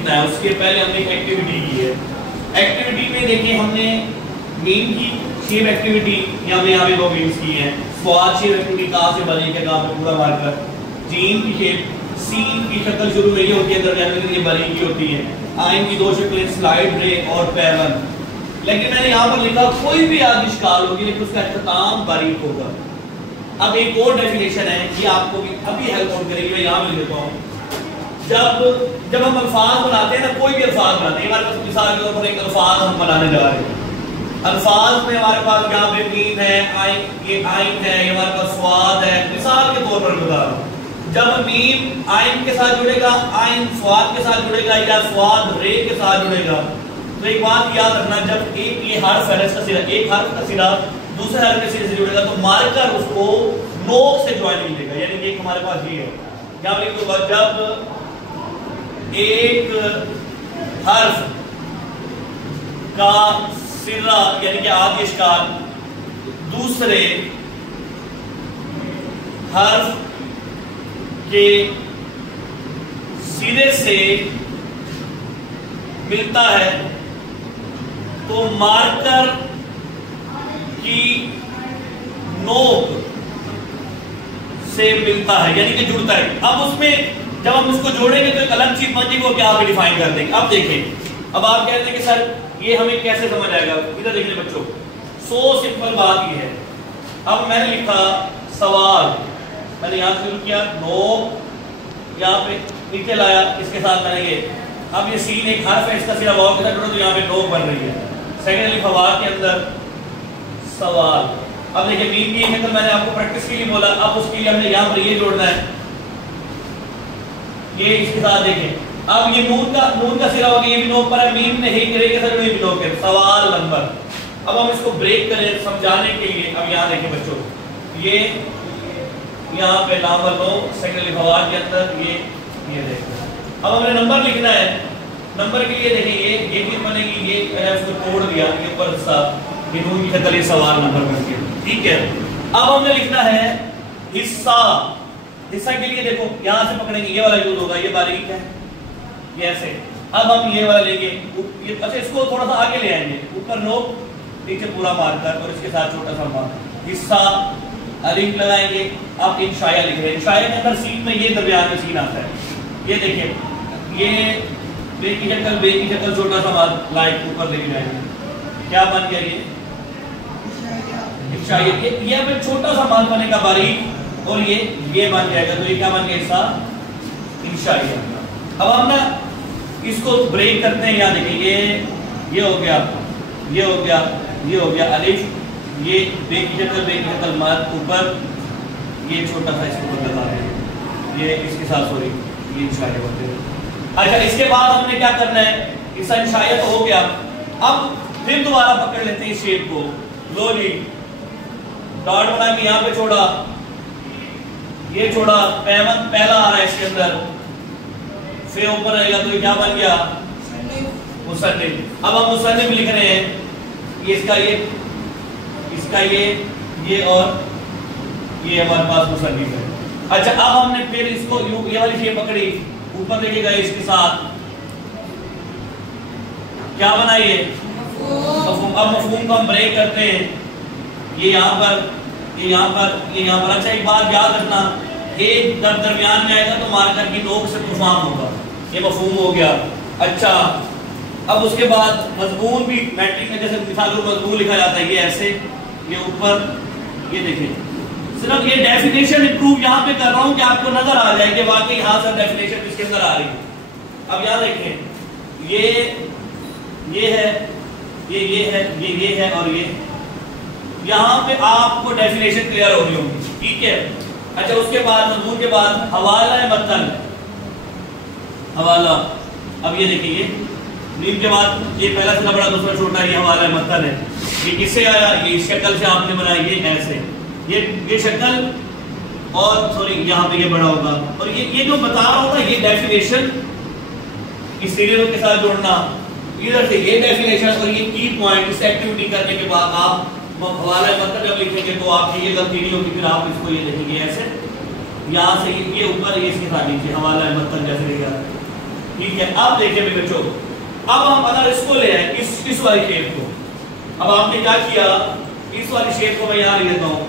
لکھنا ہے اس کے پہلے ہم نے ایک ایکٹیویٹی کی ہے. ایکٹیویٹی میں دیکھیں ہم نے مین کی شیپ ایکٹیویٹی ہم نے یہاں پہ 2 مینس کی ہیں. سواد شیپ ایکٹیویٹی کہاں سے بنے کے کہاں پہ پورا مارکر. جیم کی شیپ سین کی شکل شروع میں یہ ہوتی ہے, درمیان میں یہ بری کی ہوتی ہے. آئن کی 2 شکلیں سلائڈ رے اور پیون. لیکن میں نے یہاں پر لکھا کوئی بھی آج اشکال ہوگی لیکن اس کا اختتام باریک ہوگا. اب ایک اور ڈیفینیشن ہے یہ آپ کو بھی ابھی ہیلپ آؤٹ کرے گی. میں یہاں پہ لکھتا ہوں جب ہم الفاظ بناتے ہیں نا, کوئی بھی الفاظ بناتے ہیں, ہمارے پاس مثال کے طور پر ایک الفاظ ہم بنانے جا رہے ہیں. الفاظ میں ہمارے پاس یہاں پہ میم ہے, یہ آئن ہے, یہ ہمارے پاس سواد ہے. مثال کے طور پر بتا رہا ہوں, جب میم آئن کے ساتھ جڑے گا, آئن سواد کے ساتھ جڑے گا یا سواد رے کے ساتھ جڑے گا, تو ایک بات یاد رکھنا, جب ایک یہ حرف ہے اس کا سرا, ایک حرف کا سرا دوسرے حرف کے سرے سے جڑے گا تو مارکر اس کو نوک سے جوائن ملے گا. یعنی ایک ہمارے پاس یہ ہے, یہاں پہ تو جب ایک حرف کا سرا یعنی کہ آدھی اشکال دوسرے حرف کے سرے سے ملتا ہے تو مارکر کی نوک سے ملتا ہے یعنی کہ جڑتا ہے. اب اس میں جب ہم اس کو جوڑیں گے تو ایک الگ چیز بن جائے گی, وہ کیا آپ ڈیفائن کر دیں گے. اب دیکھیں, اب آپ کہتے ہیں کہ سر یہ ہمیں کیسے سمجھ آئے گا. ادھر دیکھیں بچوں, سو سمپل بات یہ ہے. اب میں نے لکھا سوال, میں نے یہاں شروع کیا نوک, یہاں پہ نیچے لایا, اس کے ساتھ میں نے یہ, اب یہ سین ایک حرف ہے, اس کا سرا واو کے ساتھ جڑو تو یہاں پہ نوک بن رہی ہے. سیکنڈلی فواد کے اندر سوال. اب دیکھیں میم کی شکل میں نے آپ کو پریکٹس کے لیے بولا, اب اس کے لیے ہم نے یہاں پر یہ جوڑنا ہے, یہ اس کے ساتھ دیکھیں. اب یہ نون کا سرا ہو گیا, یہ بھی نوک پر ہے, میم نے ہی رے کے ساتھ جڑی بھی نوک ہے. سوال نمبر. اب ہم اس کو بریک کریں سمجھانے کے لیے. اب یہاں دیکھیں بچوں, یہ یہاں پہ نامبر 9 سیکنڈلی فواد کے اندر یہ دیکھیں. اب ہم نے نمبر لکھنا ہے. نمبر کے لیے دیکھیں یہ چیز بنے گی, یہ میں نے اس کو توڑ دیا, یہ اوپر حصہ یہ نون کی شکل, یہ سوال نمبر بن گیا. ٹھیک ہے, اب ہم نے لکھنا ہے حصہ. حصہ کے لیے دیکھو یہاں سے پکڑیں گے, یہ والا یوز ہوگا, یہ باریک ہے, یہ ایسے. اب ہم یہ والا لیں گے, اچھا اس کو تھوڑا سا آگے لے آئیں گے, اوپر نوک نیچے پورا مارکر اور اس کے ساتھ چھوٹا سا مارکر. حصہ الف لگائیں گے. آپ انشائیہ لکھ رہے ہیں, انشائیہ کے اندر سین میں یہ درمیان میں سین آتا ہے. یہ دیکھیں, یہ بے کی شکل چھوٹا سا لائٹ اوپر لے کے جائیں گے. کیا بن گیا یہ انشائیہ. یہ ہمیں چھوٹا سا مان بنے گا باریک, اور یہ بن جائے گا. تو یہ کیا بن گیا حصہ انشائیہ. اب ہم نا اس کو بریک کرتے ہیں. یہاں دیکھیں یہ ہو گیا, یہ ہو گیا, یہ ہو گیا الف, یہ بے کی شکل ماد اوپر, یہ چھوٹا سا اس کو لگا دیں, یہ اس کے ساتھ سوری یہ انشائیہ ہوتے ہیں. اچھا اس کے بعد ہم نے کیا کرنا ہے, حصہ انشائیہ تو ہو گیا. اب پھر دوبارہ پکڑ لیتے ہیں اس شیپ کو. لو جی, ڈاٹ بنا کے یہاں پہ چھوڑا, یہ چھوڑا, پیمن پہلا آ رہا ہے اس کے اندر, پھر اوپر رہے گا تو یہ کیا بن گیا مصنف. اب ہم مصنف لکھ رہے ہیں, یہ اس کا یہ اور یہ ہمارے پاس مصنف ہے. اچھا اب ہم نے پھر اس کو یہ والی شیپ پکڑی, اوپر دیکھے گا اس کے ساتھ کیا بنا یہ مفہوم. اب مفہوم کو ہم بریک کرتے ہیں, یہ یہاں پر, یہ یہاں پر, یہ یہاں پر. اچھا ایک بات یاد رکھنا, ایک درمیان میں آئے گا تو مارکر کی نوک سے طوفان ہوگا. یہ مفہوم ہو گیا. اچھا اب اس کے بعد مضمون بھی میٹرک میں جیسے مثال کو مضمون لکھا جاتا ہے, یہ ایسے, یہ اوپر, یہ دیکھیں. صرف یہ ڈیفینیشن امپروو یہاں پہ کر رہا ہوں کہ آپ کو نظر آ جائے کہ واقعی یہاں سے ڈیفینیشن اس کے اندر آ رہی ہے. اب یہاں دیکھیں, یہ ہے, یہ ہے, یہ ہے اور یہ, یہاں پہ آپ کو ڈیفینیشن کلیئر ہو رہی ہوگی. ٹھیک ہے. اچھا اس کے بعد مضمون کے بعد حوالہ متن, حوالہ. اب یہ دیکھیں, یہ نیم کے بعد یہ پہلا سے بڑا دوسرا چھوٹا, یہ حوالہ متن ہے. یہ کس سے آیا, یہ اس شکل سے آپ نے بنایا, یہ ایسے, یہ شکل اور سوری یہاں پہ یہ بڑا ہوگا. اور یہ جو بتا رہا ہوگا یہ ڈیفینیشن اس سیریل کے ساتھ جوڑنا, ادھر سے یہ ڈیفینیشن اور یہ کی پوائنٹ. اس ایکٹیویٹی کرنے کے بعد آپ حوالہ متن جب لکھیں گے تو آپ کی یہ غلطی نہیں ہوگی. پھر آپ اس کو یہ دیکھیں گے ایسے, یہاں سے یہ اوپر, یہ اس کے ساتھ نیچے, حوالہ متن جیسے لکھا. ٹھیک ہے. اب دیکھیں میرے بچوں, اب ہم اگر اس کو لے آئیں اس والی شیپ کو, اب آپ نے کیا کیا, اس والی شیپ کو میں یہاں لے لیتا ہوں,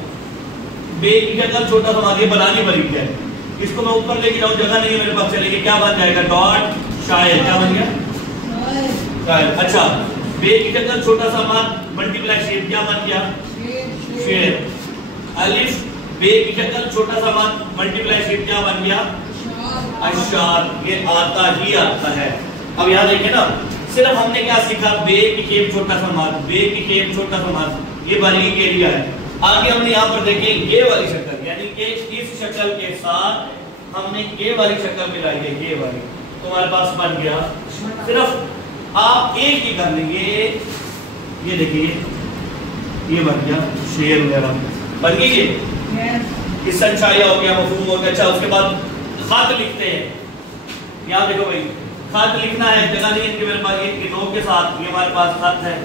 بے کی شکل چھوٹا سا یہ بنانی بریک ہے, اس کو میں اوپر لے کے جاؤں, جگہ نہیں ہے میرے پاس, چلے گی کیا بن جائے گا, ڈاٹ شاید, کیا بن گیا شاید. اچھا, بے کی شکل چھوٹا سا ملٹی پلائی شیپ کیا بن گیا شیر. الف بے کی شکل چھوٹا سا ملٹی پلائی شیپ کیا بن گیا اشار. یہ آتا ہی آتا ہے. اب یہاں دیکھیں نا, صرف ہم نے کیا سیکھا, بے کی شیپ چھوٹا سا مات, بے کی شیپ چھوٹا سا مات, یہ باریک ایریا ہے. آگے ہم نے یہاں پر دیکھیں یہ والی شکل, یعنی کہ اس شکل کے ساتھ ہم نے یہ والی شکل ملائی ہے, یہ والی, تو ہمارے پاس بن گیا. صرف آپ ایک ہی کر لیں گے, یہ دیکھیے یہ بن گیا شیر وغیرہ بن گئی. یہ سنچایا ہو گیا, مفہوم ہو گیا. اچھا, اس کے بعد خط لکھتے ہیں. یہاں دیکھو بھائی, خط لکھنا ہے, جگہ نہیں ہے کہ میرے پاس یہ نوک کے ساتھ, یہ ہمارے پاس خط ہے,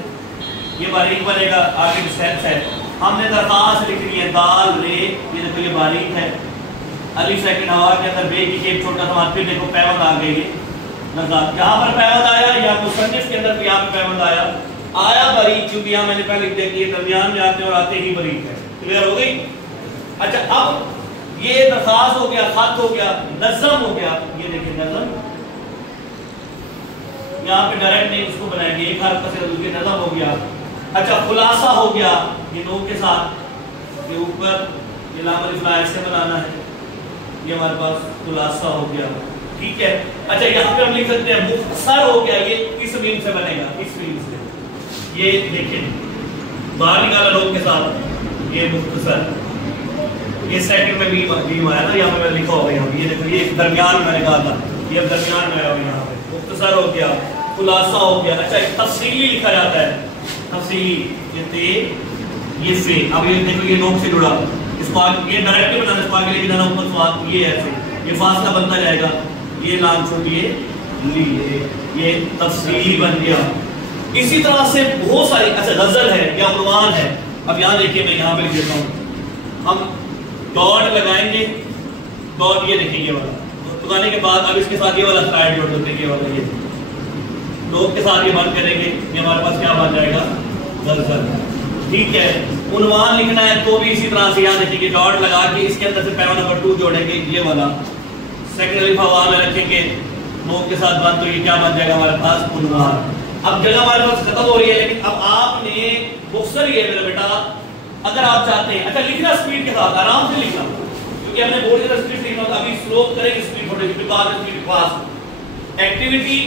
یہ باریک بنے گا. آگے اسٹیپس ہے, ہم نے درخواست لکھنی ہے, دال رے, یہ دیکھو یہ باریک ہے. الف سیکنڈ ہوا کے اندر بے کی شیپ چھوٹا سا, پھر دیکھو پیوند آ گئی ہے. یہاں پر پیوند آیا, یا مصنف کے اندر یہاں پہ پیوند آیا باریک, کیونکہ یہاں میں نے پہلے لکھ دیا کہ یہ درمیان میں آتے اور آتے ہی باریک ہے. کلیئر ہو گئی. اچھا, اب یہ درخواست ہو گیا, خط ہو گیا, نظم ہو گیا. یہ دیکھیں نظم, یہاں پہ ڈائریکٹ نہیں اس کو بنائیں گے, ایک حرف کا سے دوسرے نظم ہو گیا. اچھا, خلاصہ ہو گیا, یہ نوک کے ساتھ, یہ اوپر یہ لام الف لا سے بنانا ہے, یہ ہمارے پاس خلاصہ ہو گیا. ٹھیک ہے. اچھا, یہاں پہ ہم لکھ سکتے ہیں مختصر ہو گیا, یہ اس میم سے بنے گا, اس میم سے. یہ دیکھیں باہر نکالا نوک کے ساتھ, یہ مختصر, یہ سیکنڈ میں میم آیا نا, یہاں پہ میں لکھا ہوگا, یہاں پہ یہ دیکھو یہ درمیان میں نے کہا تھا, یہ درمیان میں آیا ہوا, یہاں پہ مختصر ہو گیا, خلاصہ ہو گیا. اچھا, تفصیلی لکھا جاتا ہے, تفصیلی, یہ فے. اب یہ دیکھو یہ نوک سے جڑا, اس کو یہ ڈائریکٹ بنانا, اس کو آگے لے کے جانا اوپر سواد, یہ ایسے یہ فاصلہ بنتا جائے گا, یہ لام چھوٹی ہے لی, یہ تفصیلی بن گیا. اسی طرح سے بہت ساری. اچھا, غزل ہے یا عنوان ہے. اب یہاں دیکھیں, میں یہاں پہ لکھ دیتا ہوں, ہم ڈاٹ لگائیں گے, ڈاٹ یہ دیکھیں یہ والا لگانے کے بعد اب اس کے ساتھ یہ والا سلائڈ جوڑ دیتے ہیں, یہ والا, یہ لوگ کے ساتھ یہ بند کریں گے, یہ ہمارے پاس کیا بن جائے گا غزل. ٹھیک ہے. عنوان لکھنا ہے تو بھی اسی طرح سے یہاں دیکھیں گے, ڈاٹ لگا کے اس کے اندر سے پیرا نمبر 2 جوڑیں گے, یہ والا سیکنڈ الف ہوا میں رکھیں گے, نوک کے ساتھ بند, تو یہ کیا بن جائے گا ہمارے پاس عنوان. اب جگہ ہمارے پاس ختم ہو رہی ہے, لیکن اب آپ نے مختصر ہی ہے میرا بیٹا, اگر آپ چاہتے ہیں. اچھا, لکھنا سپیڈ کے ساتھ, آرام سے لکھنا, کیونکہ ہم نے بورڈ کی سپیڈ سے لکھنا ہوتا, ابھی سلو کریں گے سپیڈ تھوڑی سی, بعد میں سپیڈ فاسٹ. ایکٹیویٹی,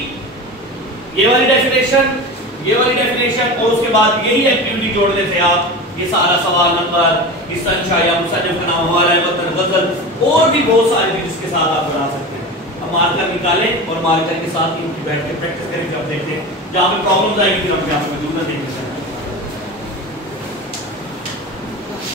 یہ والی ڈیفینیشن, یہ والی ڈیفینیشن, اور اس کے بعد یہی ایکٹیویٹی جوڑنے سے آپ یہ سارا سوال نمبر, استنشاء یا مصنف کا نام, حوالہ متن, غزل, اور بھی بہت ساری چیز اس کے ساتھ آپ بنا سکتے ہیں. اب مارکر نکالیں اور مارکر کے ساتھ ان کی بیٹھ کے پریکٹس کریں, جب دیکھتے ہیں جہاں پہ پرابلمز آئے گی پھر ہم آپ کو ضرورت دیکھ سکتے ہیں.